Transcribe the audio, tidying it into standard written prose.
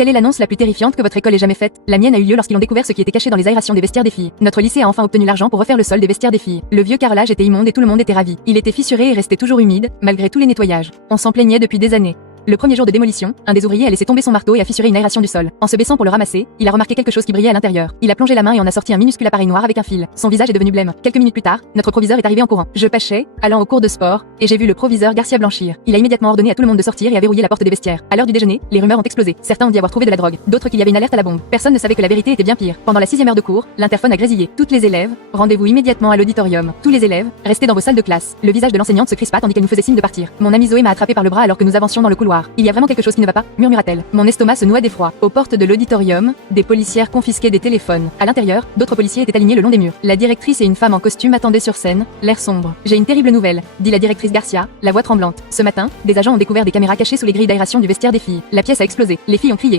Quelle est l'annonce la plus terrifiante que votre école ait jamais faite? La mienne a eu lieu lorsqu'ils ont découvert ce qui était caché dans les aérations des vestiaires des filles. Notre lycée a enfin obtenu l'argent pour refaire le sol des vestiaires des filles. Le vieux carrelage était immonde et tout le monde était ravi. Il était fissuré et restait toujours humide, malgré tous les nettoyages. On s'en plaignait depuis des années. Le premier jour de démolition, un des ouvriers a laissé tomber son marteau et a fissuré une aération du sol. En se baissant pour le ramasser, il a remarqué quelque chose qui brillait à l'intérieur. Il a plongé la main et en a sorti un minuscule appareil noir avec un fil. Son visage est devenu blême. Quelques minutes plus tard, notre proviseur est arrivé en courant. Je pâchais, allant au cours de sport, et j'ai vu le proviseur Garcia blanchir. Il a immédiatement ordonné à tout le monde de sortir et a verrouillé la porte des vestiaires. À l'heure du déjeuner, les rumeurs ont explosé. Certains ont dit avoir trouvé de la drogue, d'autres qu'il y avait une alerte à la bombe. Personne ne savait que la vérité était bien pire. Pendant la 6e heure de cours, l'interphone a grésillé. Toutes les élèves, rendez-vous immédiatement à l'auditorium. Tous les élèves, restez dans vos salles de classe. Le visage de l'enseignante se crispa tandis qu'elle nous faisait signe de partir. Mon amie Zoé m'a attrapé par le bras alors que nous avancions dans le couloir. Il y a vraiment quelque chose qui ne va pas, murmura-t-elle. Mon estomac se noua d'effroi. Aux portes de l'auditorium, des policières confisquaient des téléphones. À l'intérieur, d'autres policiers étaient alignés le long des murs. La directrice et une femme en costume attendaient sur scène, l'air sombre. J'ai une terrible nouvelle, dit la directrice Garcia, la voix tremblante. Ce matin, des agents ont découvert des caméras cachées sous les grilles d'aération du vestiaire des filles. La pièce a explosé. Les filles ont crié.